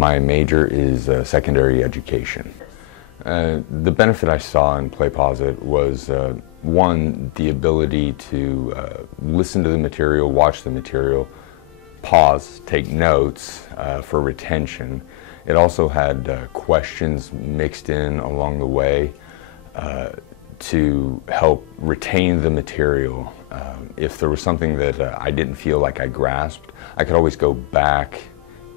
My major is secondary education. The benefit I saw in PlayPosit was, one, the ability to listen to the material, watch the material, pause, take notes for retention. It also had questions mixed in along the way to help retain the material. If there was something that I didn't feel like I grasped, I could always go back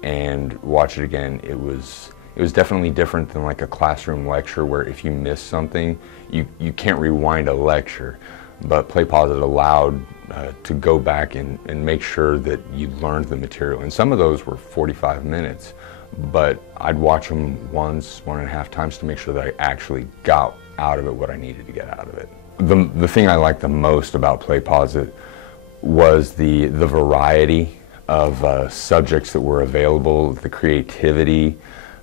and watch it again. It was definitely different than like a classroom lecture where if you miss something, you can't rewind a lecture. But PlayPosit allowed to go back and make sure that you learned the material. And some of those were 45 minutes, but I'd watch them once, 1.5 times to make sure that I actually got out of it what I needed to get out of it. The thing I liked the most about PlayPosit was the variety of subjects that were available, the creativity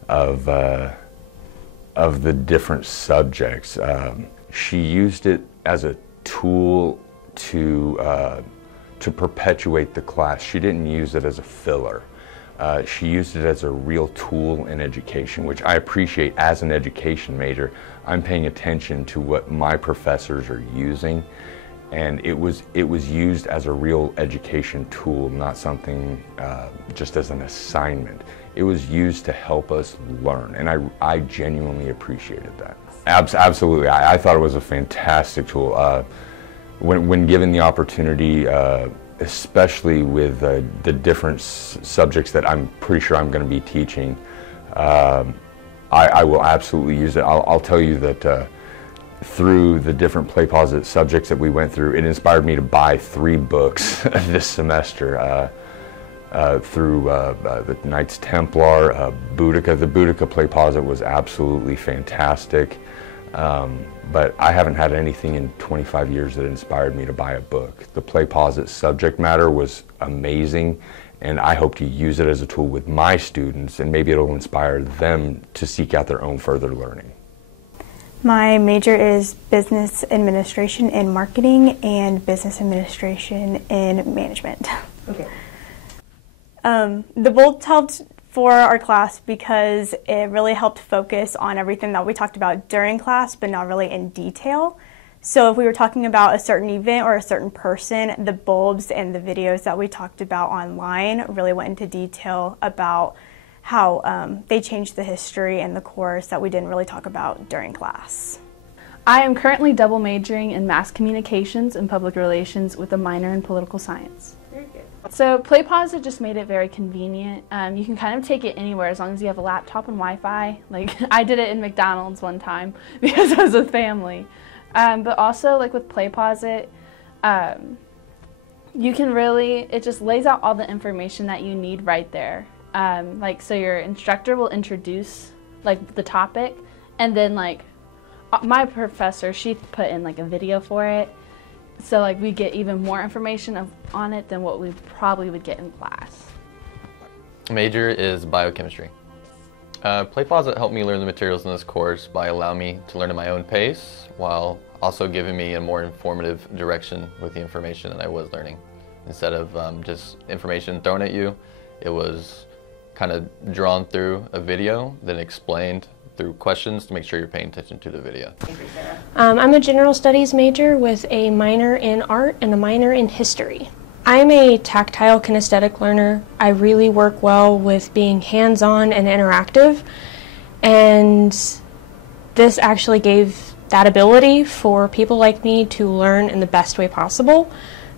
of the different subjects. She used it as a tool to perpetuate the class. She didn't use it as a filler. She used it as a real tool in education, which I appreciate. As an education major, I'm paying attention to what my professors are using, and it was used as a real education tool, not something just as an assignment. It was used to help us learn, and I genuinely appreciated that. Absolutely, I thought it was a fantastic tool. When given the opportunity, especially with the different subjects that I'm pretty sure I'm going to be teaching, I will absolutely use it. I'll tell you that through the different PlayPosit subjects that we went through, it inspired me to buy 3 books this semester. Through the Knights Templar, Boudica. The Boudica PlayPosit was absolutely fantastic. But I haven't had anything in 25 years that inspired me to buy a book. The PlayPosit subject matter was amazing, and I hope to use it as a tool with my students, and maybe it'll inspire them to seek out their own further learning. My major is Business Administration in Marketing and Business Administration in Management. Okay. The bulbs helped for our class because it really helped focus on everything that we talked about during class, but not really in detail. So if we were talking about a certain event or a certain person, the bulbs and the videos that we talked about online really went into detail about how they changed the history and the course that we didn't really talk about during class. I am currently double majoring in mass communications and public relations with a minor in political science. Very good. So PlayPosit just made it very convenient. You can kind of take it anywhere as long as you have a laptop and Wi-Fi. Like I did it in McDonald's one time because I was with family. But also like with PlayPosit, you can really, it just lays out all the information that you need right there. Like so your instructor will introduce like the topic, and then like my professor, she put in like a video for it. So like we get even more information on it than what we probably would get in class. Major is biochemistry. PlayPosit helped me learn the materials in this course by allowing me to learn at my own pace while also giving me a more informative direction with the information that I was learning. Instead of just information thrown at you, it was kind of drawn through a video, then explained through questions to make sure you're paying attention to the video. I'm a general studies major with a minor in art and a minor in history. I'm a tactile kinesthetic learner. I really work well with being hands-on and interactive, and this actually gave that ability for people like me to learn in the best way possible,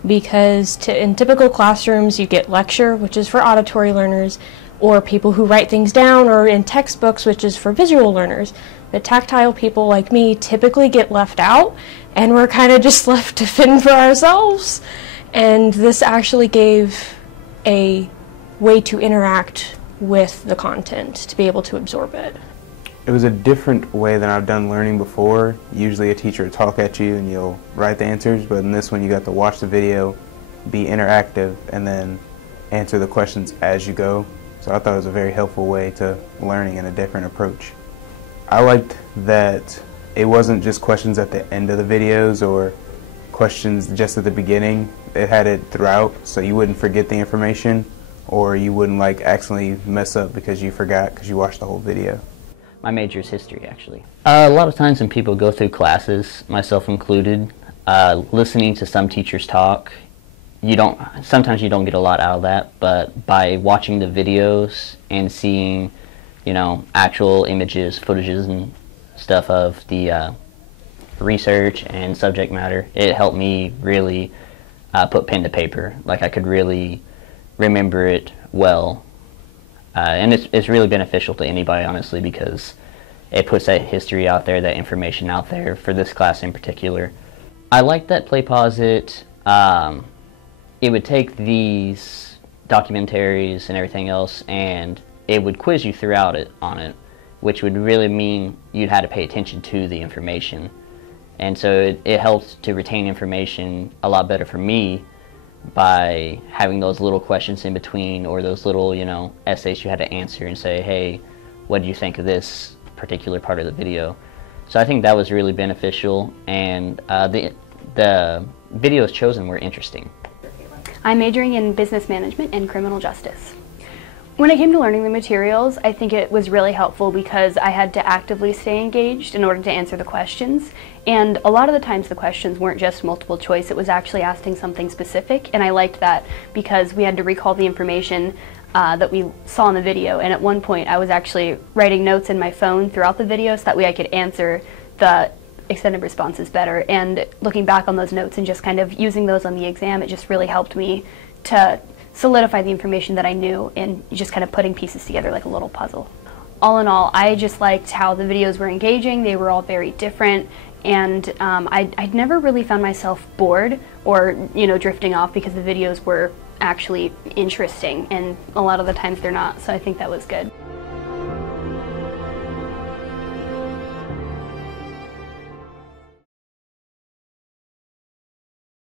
because in typical classrooms you get lecture, which is for auditory learners, or people who write things down, or in textbooks, which is for visual learners. But tactile people like me typically get left out, and we're kind of just left to fend for ourselves. And this actually gave a way to interact with the content, to be able to absorb it. It was a different way than I've done learning before. Usually a teacher will talk at you and you'll write the answers, but in this one you got to watch the video, be interactive, and then answer the questions as you go. So I thought it was a very helpful way to learning and a different approach. I liked that it wasn't just questions at the end of the videos or questions just at the beginning. It had it throughout, so you wouldn't forget the information or you wouldn't like accidentally mess up because you forgot because you watched the whole video? My major is history, actually. A lot of times when people go through classes, myself included, listening to some teachers talk, sometimes you don't get a lot out of that, but by watching the videos and seeing, actual images, footages and stuff of the research and subject matter, it helped me really put pen to paper. Like, I could really remember it well. And it's really beneficial to anybody, honestly, because it puts that history out there, that information out there for this class in particular. I like that PlayPosit, it would take these documentaries and everything else, and it would quiz you throughout on it, which would really mean you'd have to pay attention to the information. And so it helped to retain information a lot better for me by having those little questions in between, or those little, essays you had to answer and say, hey, what do you think of this particular part of the video? So I think that was really beneficial, and the videos chosen were interesting. I'm majoring in business management and criminal justice. When it came to learning the materials, I think it was really helpful because I had to actively stay engaged in order to answer the questions. And a lot of the times the questions weren't just multiple choice, it was actually asking something specific. And I liked that because we had to recall the information that we saw in the video. And at one point I was actually writing notes in my phone throughout the video so that way I could answer the extended responses better. And looking back on those notes and just kind of using those on the exam, it just really helped me to solidify the information that I knew and just kind of putting pieces together like a little puzzle. All in all, I just liked how the videos were engaging. They were all very different, and I'd never really found myself bored or drifting off because the videos were actually interesting, and a lot of the times they're not, so I think that was good.